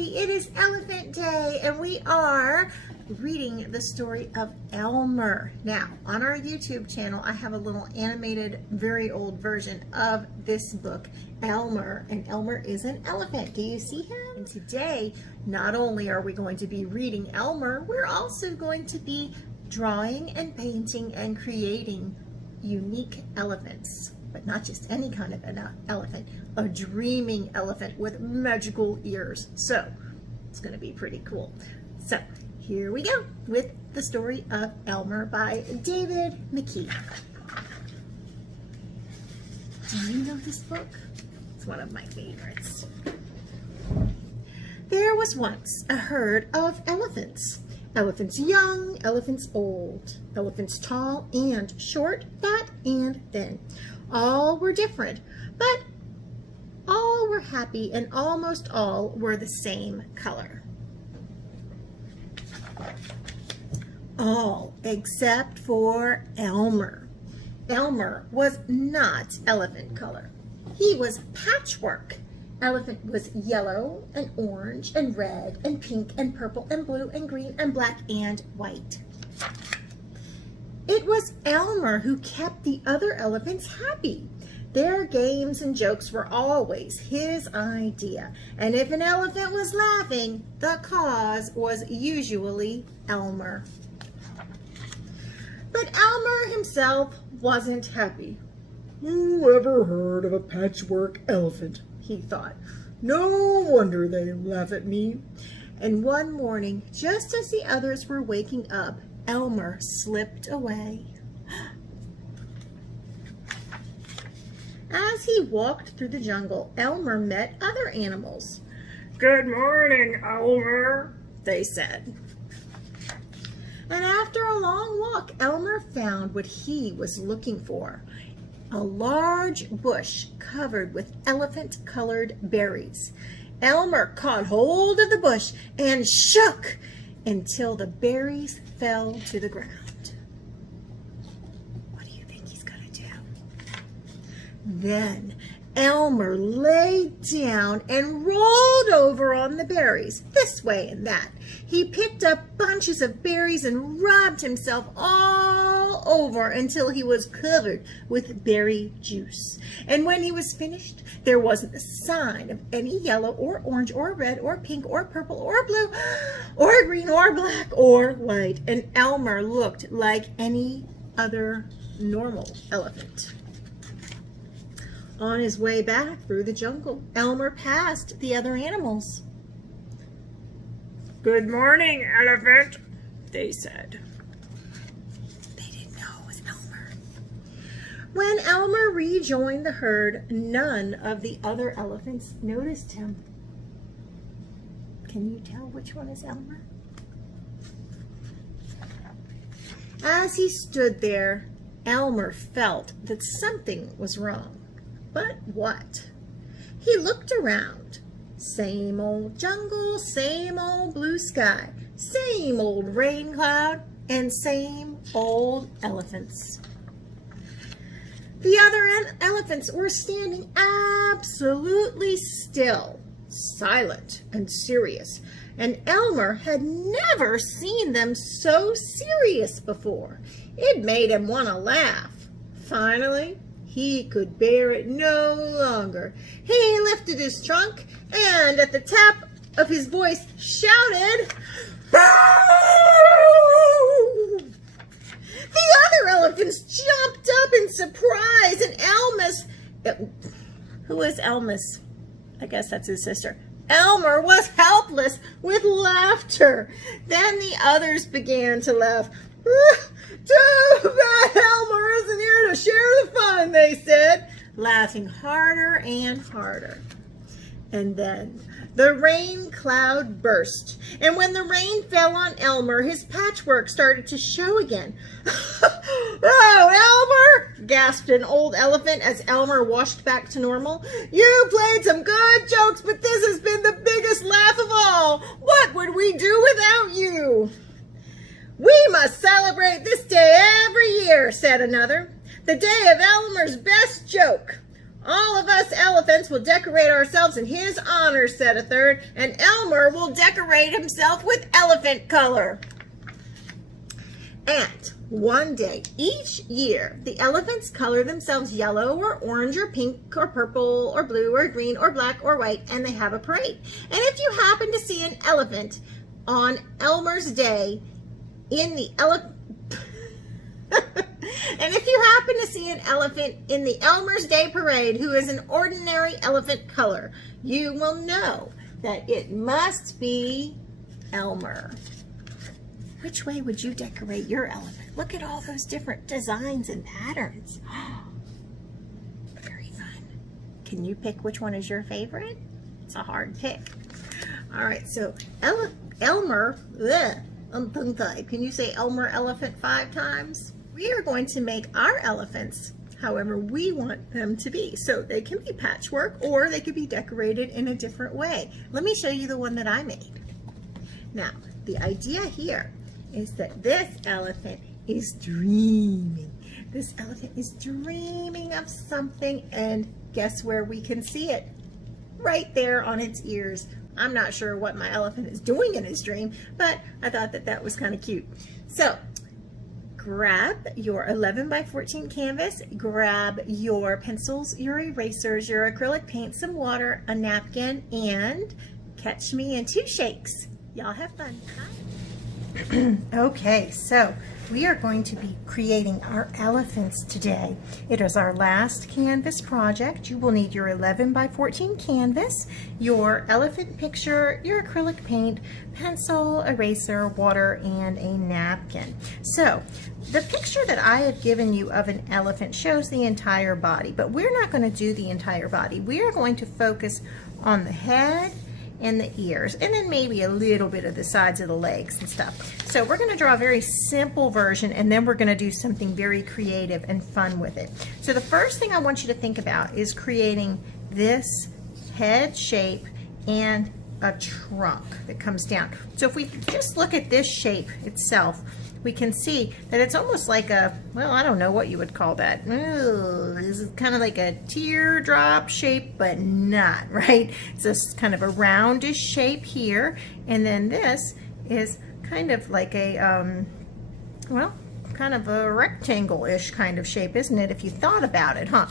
everybody, it is Elephant Day and we are reading the story of Elmer. Now, on our YouTube channel, I have a little animated, very old version of this book, Elmer, and Elmer is an elephant. Do you see him? And today, not only are we going to be reading Elmer, we're also going to be drawing and painting and creating unique elephants. But not just any kind of an elephant, a dreaming elephant with magical ears. So it's going to be pretty cool. So here we go with the story of Elmer by David McKee. Do you know this book? It's one of my favorites. There was once a herd of elephants. Elephants young, elephants old, elephants tall and short, fat and thin. All were different, but all were happy and almost all were the same color. All except for Elmer. Elmer was not elephant color. He was patchwork. Elephant was yellow and orange and red and pink and purple and blue and green and black and white. It was Elmer who kept the other elephants happy. Their games and jokes were always his idea, and if an elephant was laughing, the cause was usually Elmer. But Elmer himself wasn't happy. Who ever heard of a patchwork elephant? He thought. No wonder they laugh at me. And one morning, just as the others were waking up, Elmer slipped away. As he walked through the jungle, Elmer met other animals. Good morning, Elmer, they said. And after a long walk, Elmer found what he was looking for. A large bush covered with elephant-colored berries. Elmer caught hold of the bush and shook until the berries fell to the ground. What do you think he's going to do? Then Elmer lay down and rolled over on the berries, this way and that. He picked up bunches of berries and rubbed himself all over until he was covered with berry juice. And when he was finished, there wasn't a sign of any yellow or orange or red or pink or purple or blue or green or black or white. And Elmer looked like any other normal elephant. On his way back through the jungle, Elmer passed the other animals. Good morning, elephant, they said. They didn't know it was Elmer. When Elmer rejoined the herd, none of the other elephants noticed him. Can you tell which one is Elmer? As he stood there, Elmer felt that something was wrong. But what? He looked around. Same old jungle, same old blue sky, same old rain cloud, and same old elephants. The other elephants were standing absolutely still, silent and serious, and Elmer had never seen them so serious before. It made him want to laugh. Finally, he could bear it no longer. He lifted his trunk and at the tap of his voice shouted, "Boo!" The other elephants jumped up in surprise and who is Elmus? I guess that's his sister. Elmer was helpless with laughter. Then the others began to laugh. Too bad Elmer isn't here to share the fun, they said, laughing harder and harder. And then the rain cloud burst, and when the rain fell on Elmer, his patchwork started to show again. "Oh, Elmer!" gasped an old elephant as Elmer washed back to normal. "You played some good jokes, but this has been the biggest laugh of all. What would we do without you?" "We must celebrate this day every year," said another. "The day of Elmer's best joke." All of us elephants will decorate ourselves in his honor, said a third, and Elmer will decorate himself with elephant color. And one day, each year, the elephants color themselves yellow or orange or pink or purple or blue or green or black or white, and they have a parade. And if you happen to see an elephant on Elmer's Day in the And if you happen to see an elephant in the Elmer's Day Parade who is an ordinary elephant color, you will know that it must be Elmer. Which way would you decorate your elephant? Look at all those different designs and patterns. Very fun. Can you pick which one is your favorite? It's a hard pick. All right, so Elmer, can you say Elmer elephant 5 times? We are going to make our elephants however we want them to be. So they can be patchwork or they could be decorated in a different way. Let me show you the one that I made. Now, the idea here is that this elephant is dreaming. This elephant is dreaming of something, and guess where we can see it? Right there on its ears. I'm not sure what my elephant is doing in his dream, but I thought that that was kind of cute. So grab your 11 by 14 canvas, grab your pencils, your erasers, your acrylic paint, some water, a napkin, and catch me in 2 shakes. Y'all have fun. Okay, so we are going to be creating our elephants today. It is our last canvas project. You will need your 11 by 14 canvas, your elephant picture, your acrylic paint, pencil, eraser, water, and a napkin. So the picture that I have given you of an elephant shows the entire body, but we're not going to do the entire body. We are going to focus on the head and the ears, and then maybe a little bit of the sides of the legs and stuff. So we're going to draw a very simple version, and then we're going to do something very creative and fun with it. So the first thing I want you to think about is creating this head shape and a trunk that comes down. So if we just look at this shape itself, we can see that it's almost like a, well, I don't know what you would call that. Ooh, this is kind of like a teardrop shape, but not, right? It's just kind of a roundish shape here. And then this is kind of like a, well, kind of a rectangle-ish kind of shape, isn't it, if you thought about it, huh?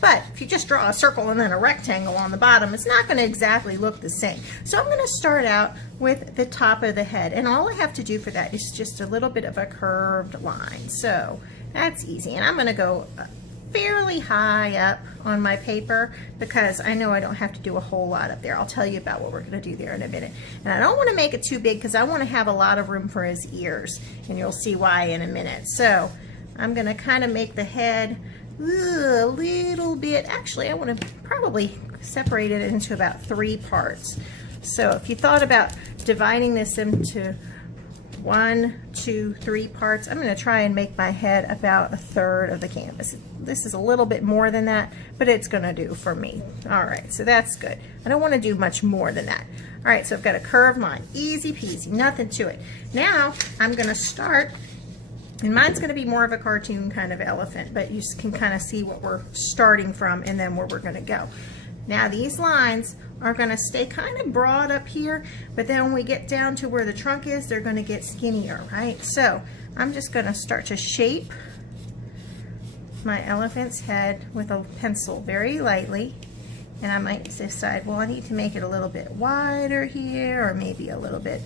But if you just draw a circle and then a rectangle on the bottom, it's not going to exactly look the same. So I'm going to start out with the top of the head, and all I have to do for that is just a little bit of a curved line. So that's easy, and I'm going to go fairly high up on my paper because I know I don't have to do a whole lot up there. I'll tell you about what we're going to do there in a minute. And I don't want to make it too big because I want to have a lot of room for his ears, and you'll see why in a minute. So I'm going to kind of make the head a little bit, actually I want to probably separate it into about 3 parts. So if you thought about dividing this into 1, 2, 3 parts, I'm going to try and make my head about 1/3 of the canvas. This is a little bit more than that, but it's going to do for me. All right, so that's good. I don't want to do much more than that. All right, so I've got a curved line, easy peasy, nothing to it. Now I'm going to start. And mine's going to be more of a cartoon kind of elephant, but you can kind of see what we're starting from and then where we're going to go. Now these lines are going to stay kind of broad up here, but then when we get down to where the trunk is, they're going to get skinnier, right? So I'm just going to start to shape my elephant's head with a pencil very lightly. And I might decide, well, I need to make it a little bit wider here, or maybe a little bit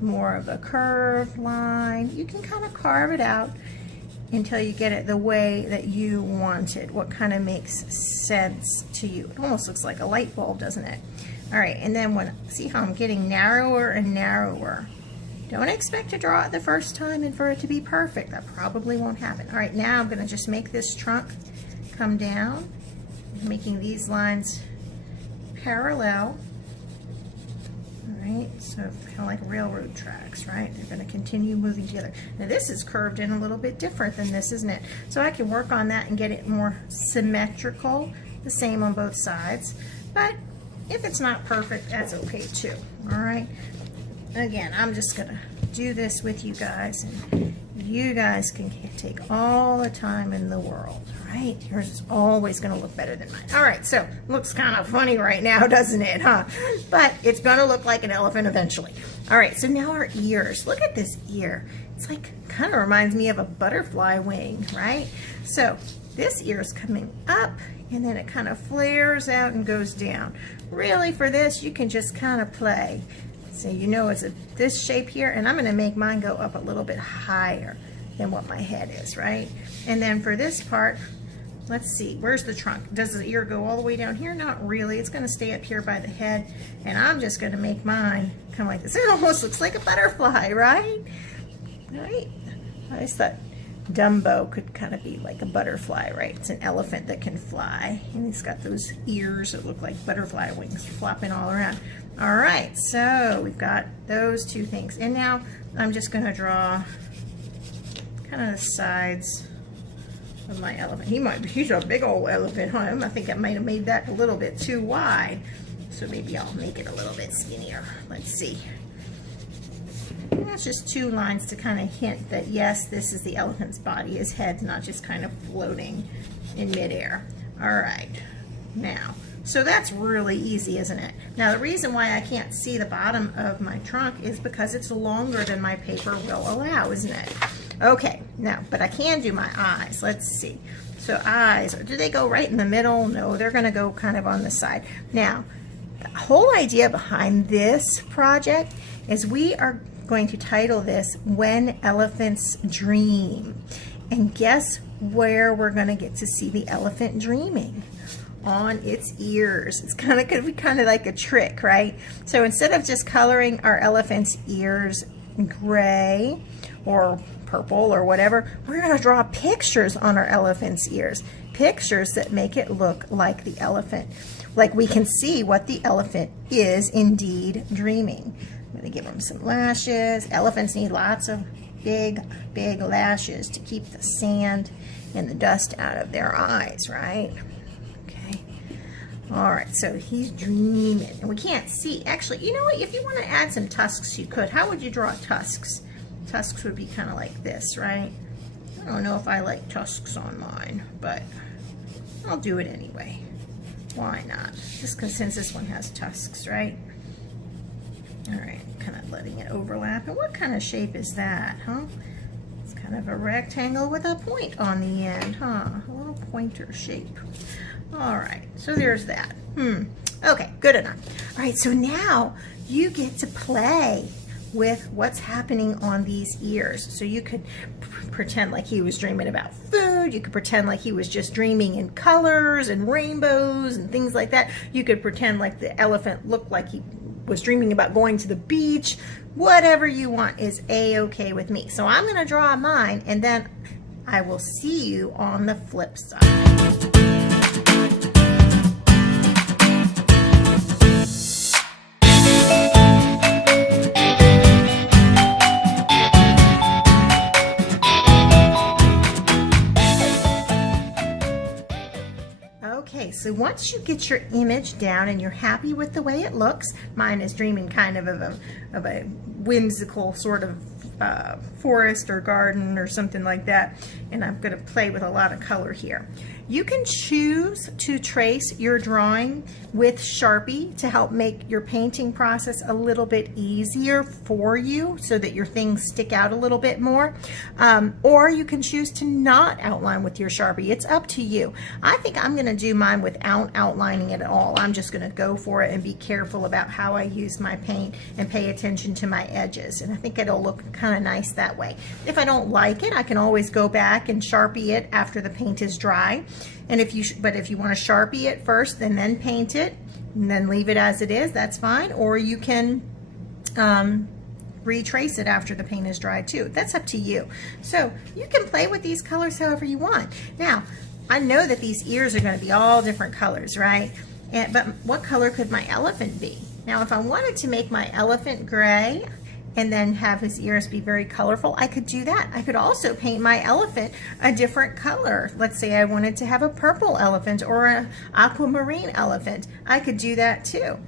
more of a curved line. You can kind of carve it out until you get it the way that you want it, what kind of makes sense to you. It almost looks like a light bulb, doesn't it? All right, and then see how I'm getting narrower and narrower. Don't expect to draw it the first time and for it to be perfect. That probably won't happen. All right, now I'm going to just make this trunk come down, making these lines parallel. Right, so kind of like railroad tracks, right? They're going to continue moving together. Now this is curved in a little bit different than this, isn't it? So I can work on that and get it more symmetrical, the same on both sides. But if it's not perfect, that's okay too. All right. Again, I'm just going to do this with you guys, and you guys can take all the time in the world, right? Yours is always going to look better than mine. All right, so looks kind of funny right now, doesn't it, huh? But it's going to look like an elephant eventually. All right, so now our ears. Look at this ear. It's like, kind of reminds me of a butterfly wing, right? So this ear is coming up, and then it kind of flares out and goes down. Really, for this, you can just kind of play. So you know it's this shape here, and I'm going to make mine go up a little bit higher than what my head is, right? And then for this part, let's see, where's the trunk? Does the ear go all the way down here? Not really. It's going to stay up here by the head, and I'm just going to make mine kind of like this. It almost looks like a butterfly, right? Right? I just thought Dumbo could kind of be like a butterfly, right? It's an elephant that can fly, and he's got those ears that look like butterfly wings flopping all around. All right, so we've got those two things, and now I'm just going to draw kind of the sides of my elephant. He's a big old elephant, huh? I think I might have made that a little bit too wide, so maybe I'll make it a little bit skinnier. Let's see. And that's just two lines to kind of hint that yes, this is the elephant's body. His head's not just kind of floating in midair. All right, now, so that's really easy, isn't it? Now the reason why I can't see the bottom of my trunk is because it's longer than my paper will allow, isn't it? Okay, now, but I can do my eyes. Let's see. So eyes, do they go right in the middle? No, they're gonna go kind of on the side. Now, the whole idea behind this project is we are going to title this When Elephants Dream. And guess where we're gonna get to see the elephant dreaming? On its ears. It's kind of going to be kind of like a trick, right? So instead of just coloring our elephant's ears gray or purple or whatever, we're going to draw pictures on our elephant's ears. Pictures that make it look like the elephant. Like we can see what the elephant is indeed dreaming. I'm going to give them some lashes. Elephants need lots of big lashes to keep the sand and the dust out of their eyes, right? All right, so he's dreaming, and we can't see. Actually, you know what? If you want to add some tusks, you could. How would you draw tusks? Tusks would be kind of like this, right? I don't know if I like tusks on mine, but I'll do it anyway. Why not? Just because since this one has tusks, right? All right, kind of letting it overlap. And what kind of shape is that, huh? It's kind of a rectangle with a point on the end, huh? A little pointer shape. All right, so there's that. Okay, good enough. All right, so now you get to play with what's happening on these ears. So you could pretend like he was dreaming about food. You could pretend like he was just dreaming in colors and rainbows and things like that. You could pretend like the elephant looked like he was dreaming about going to the beach. Whatever you want is a-okay with me. So I'm gonna draw mine, and then I will see you on the flip side. Okay, so once you get your image down and you're happy with the way it looks, mine is dreaming kind of a whimsical sort of forest or garden or something like that, and I'm going to play with a lot of color here. You can choose to trace your drawing with Sharpie to help make your painting process a little bit easier for you so that your things stick out a little bit more, or you can choose to not outline with your Sharpie. It's up to you. I think I'm going to do mine without outlining it at all. I'm just going to go for it and be careful about how I use my paint and pay attention to my edges, and I think it'll look kind of nice that way. If I don't like it, I can always go back and Sharpie it after the paint is dry. And if you want to Sharpie it first and then paint it and then leave it as it is, that's fine. Or you can retrace it after the paint is dry too. That's up to you. So you can play with these colors however you want. Now, I know that these ears are going to be all different colors, right? But what color could my elephant be? Now, if I wanted to make my elephant gray and then have his ears be very colorful, I could do that. I could also paint my elephant a different color. Let's say I wanted to have a purple elephant or an aquamarine elephant. I could do that too.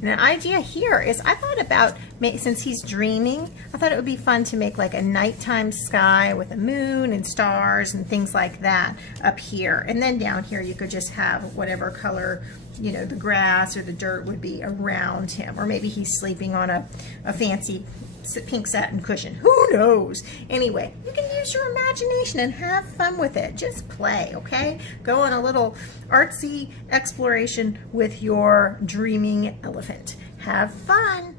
And an idea here is I thought about, since he's dreaming, I thought it would be fun to make like a nighttime sky with a moon and stars and things like that up here. And then down here you could just have whatever color, you know, the grass or the dirt would be around him. Or maybe he's sleeping on a fancy pink satin cushion. Who knows? Anyway, you can use your imagination and have fun with it. Just play, okay? Go on a little artsy exploration with your dreaming elephant. Have fun.